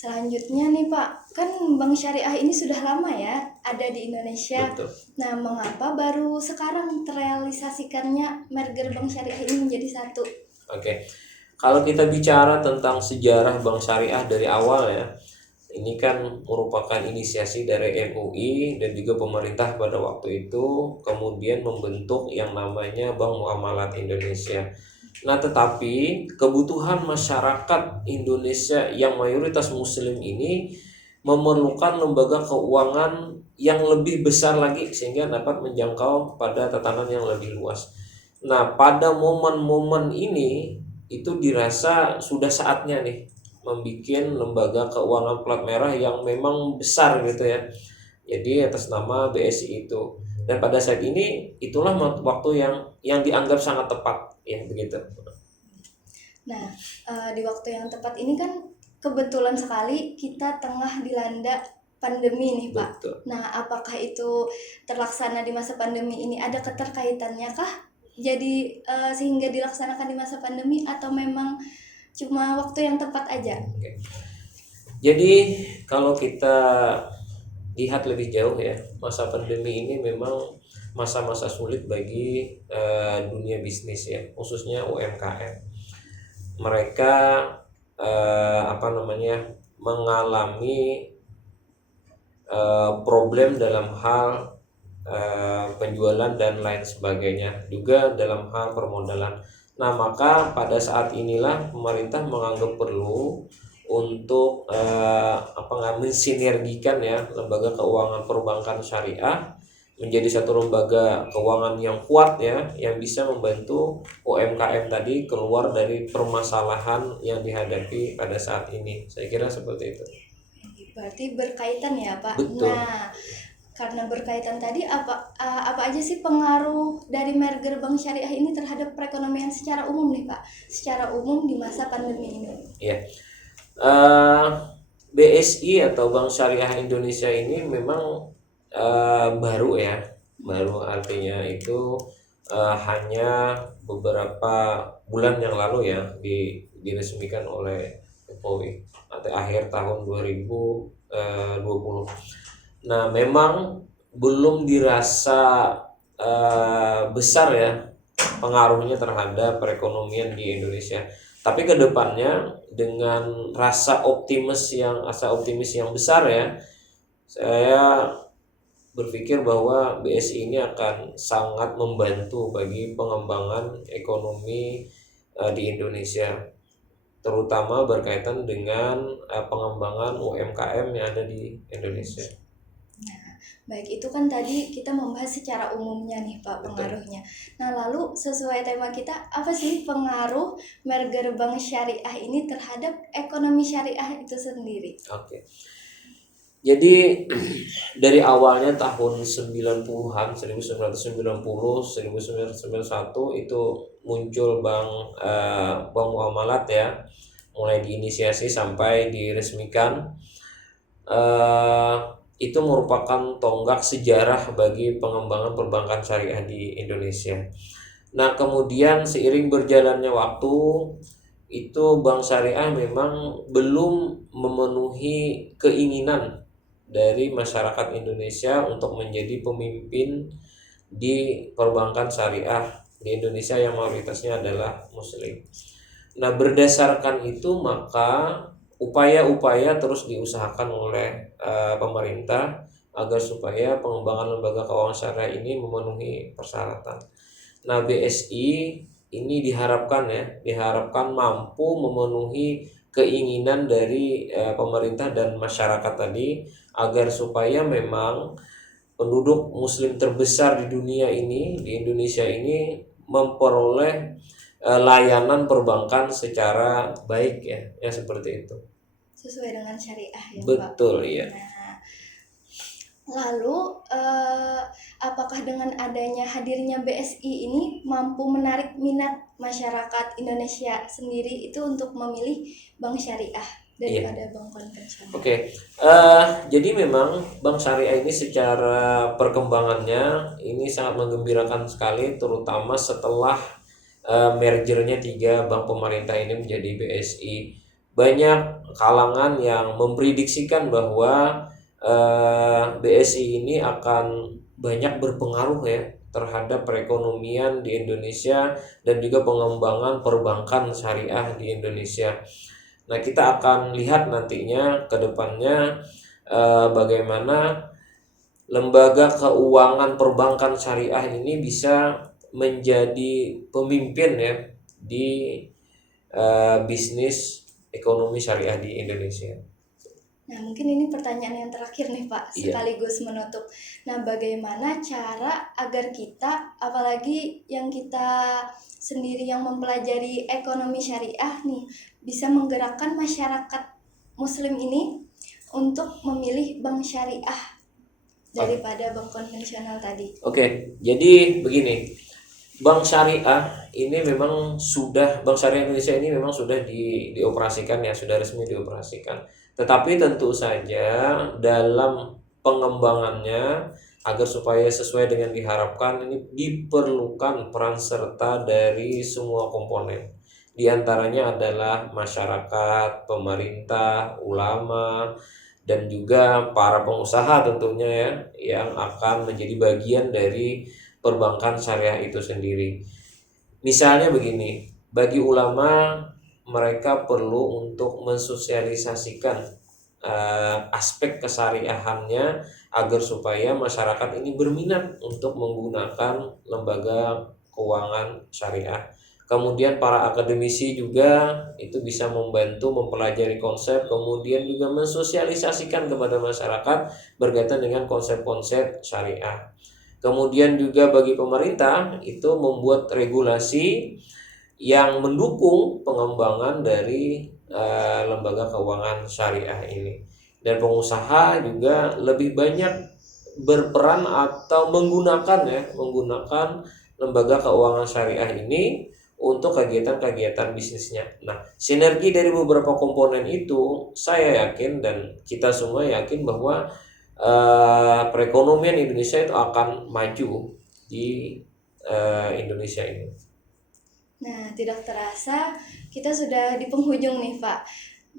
Selanjutnya nih Pak, kan Bank Syariah ini sudah lama ya ada di Indonesia. Betul. Nah, mengapa baru sekarang terrealisasikannya merger Bank Syariah ini menjadi satu? Oke. Kalau kita bicara tentang sejarah Bank Syariah dari awal ya, ini kan merupakan inisiasi dari MUI dan juga pemerintah pada waktu itu, kemudian membentuk yang namanya Bank Muamalat Indonesia. Nah, tetapi kebutuhan masyarakat Indonesia yang mayoritas muslim ini memerlukan lembaga keuangan yang lebih besar lagi sehingga dapat menjangkau pada tatanan yang lebih luas. Nah, pada momen-momen ini itu dirasa sudah saatnya nih membuat lembaga keuangan plat merah yang memang besar gitu ya. Jadi atas nama BSI itu. Dan pada saat ini itulah waktu yang dianggap sangat tepat ya begitu. Nah, di waktu yang tepat ini kan kebetulan sekali kita tengah dilanda pandemi nih Pak. Betul. Nah, apakah itu terlaksana di masa pandemi ini ada keterkaitannya kah? Jadi sehingga dilaksanakan di masa pandemi atau memang cuma waktu yang tepat aja? Oke. Jadi kalau kita lihat lebih jauh ya, masa pandemi ini memang masa-masa sulit bagi dunia bisnis ya, khususnya UMKM. Mereka mengalami problem dalam hal penjualan dan lain sebagainya, juga dalam hal permodalan. Nah, maka pada saat inilah pemerintah menganggap perlu untuk mensinergikan ya lembaga keuangan perbankan syariah menjadi satu lembaga keuangan yang kuat ya, yang bisa membantu UMKM tadi keluar dari permasalahan yang dihadapi pada saat ini. Saya kira seperti itu. Berarti berkaitan ya Pak. Betul. Nah, karena berkaitan tadi apa aja sih pengaruh dari merger Bank Syariah ini terhadap perekonomian secara umum nih Pak? Secara umum di masa pandemi ini. Ya. BSI atau Bank Syariah Indonesia ini memang baru ya, baru artinya itu hanya beberapa bulan yang lalu ya diresmikan oleh Jokowi atau akhir tahun 2020. Nah, memang belum dirasa besar ya pengaruhnya terhadap perekonomian di Indonesia. Tapi kedepannya dengan asa optimis yang besar ya, saya berpikir bahwa BSI ini akan sangat membantu bagi pengembangan ekonomi di Indonesia, terutama berkaitan dengan pengembangan UMKM yang ada di Indonesia. Nah, baik, itu kan tadi kita membahas secara umumnya nih Pak pengaruhnya. Nah, lalu sesuai tema kita, apa sih pengaruh merger Bank Syariah ini terhadap ekonomi syariah itu sendiri? Oke. Jadi dari awalnya tahun 90-an 1990 1991 itu muncul bank muamalat ya, mulai diinisiasi sampai diresmikan. Itu merupakan tonggak sejarah bagi pengembangan perbankan syariah di Indonesia. Nah, kemudian seiring berjalannya waktu itu bank syariah memang belum memenuhi keinginan dari masyarakat Indonesia untuk menjadi pemimpin di perbankan syariah di Indonesia yang mayoritasnya adalah muslim. Nah, berdasarkan itu maka upaya-upaya terus diusahakan oleh pemerintah agar supaya pengembangan lembaga keuangan syariah ini memenuhi persyaratan. Nah, BSI ini diharapkan mampu memenuhi keinginan dari pemerintah dan masyarakat tadi agar supaya memang penduduk muslim terbesar di dunia ini, di Indonesia ini memperoleh layanan perbankan secara baik ya seperti itu. Sesuai dengan syariah ya Betul, Pak. iya. Nah, lalu apakah dengan adanya hadirnya BSI ini mampu menarik minat masyarakat Indonesia sendiri itu untuk memilih bank syariah daripada bank konvensional? Oke. Jadi memang bank syariah ini secara perkembangannya ini sangat menggembirakan sekali, terutama setelah mergernya 3 bank pemerintah ini menjadi BSI. banyak kalangan yang memprediksikan bahwa BSI ini akan banyak berpengaruh ya terhadap perekonomian di Indonesia dan juga pengembangan perbankan syariah di Indonesia. Nah, kita akan lihat nantinya ke depannya bagaimana lembaga keuangan perbankan syariah ini bisa menjadi pemimpin ya di bisnis ekonomi syariah di Indonesia. Nah, mungkin ini pertanyaan yang terakhir nih Pak, Iya. sekaligus menutup. Nah, bagaimana cara agar kita, apalagi yang kita sendiri yang mempelajari ekonomi syariah nih, bisa menggerakkan masyarakat muslim ini untuk memilih bank syariah daripada bank konvensional tadi? Oke, jadi begini. Bank syariah ini memang sudah, Bank Syariah Indonesia ini memang sudah dioperasikan ya, sudah resmi dioperasikan. Tetapi tentu saja dalam pengembangannya agar supaya sesuai dengan diharapkan ini diperlukan peran serta dari semua komponen. Di antaranya adalah masyarakat, pemerintah, ulama, dan juga para pengusaha tentunya ya yang akan menjadi bagian dari perbankan syariah itu sendiri. Misalnya begini, bagi ulama mereka perlu untuk mensosialisasikan aspek kesyariahannya agar supaya masyarakat ini berminat untuk menggunakan lembaga keuangan syariah. Kemudian para akademisi juga itu bisa membantu mempelajari konsep, kemudian juga mensosialisasikan kepada masyarakat berkaitan dengan konsep-konsep syariah. Kemudian juga bagi pemerintah itu membuat regulasi yang mendukung pengembangan dari lembaga keuangan syariah ini. Dan pengusaha juga lebih banyak berperan atau menggunakan lembaga keuangan syariah ini untuk kegiatan-kegiatan bisnisnya. Nah, sinergi dari beberapa komponen itu saya yakin dan kita semua yakin bahwa perekonomian Indonesia itu akan maju di Indonesia ini. Nah, tidak terasa kita sudah di penghujung nih Pak.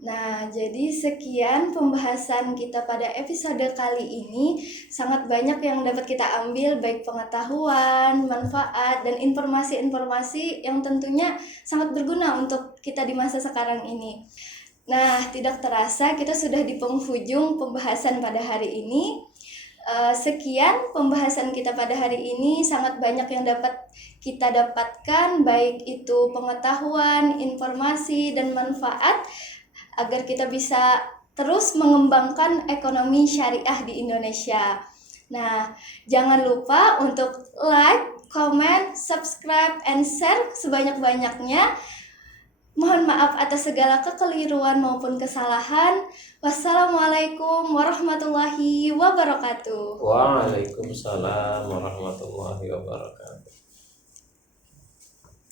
Nah, jadi sekian pembahasan kita pada episode kali ini. Sangat banyak yang dapat kita ambil, baik pengetahuan, manfaat, dan informasi-informasi yang tentunya sangat berguna untuk kita di masa sekarang ini. Nah, tidak terasa kita sudah di penghujung pembahasan pada hari ini. Sekian pembahasan kita pada hari ini. Sangat banyak yang dapat kita dapatkan, baik itu pengetahuan, informasi, dan manfaat agar kita bisa terus mengembangkan ekonomi syariah di Indonesia. Nah, jangan lupa untuk like, comment, subscribe, and share sebanyak-banyaknya. Mohon maaf atas segala kekeliruan maupun kesalahan. Wassalamualaikum warahmatullahi wabarakatuh. Waalaikumsalam warahmatullahi wabarakatuh.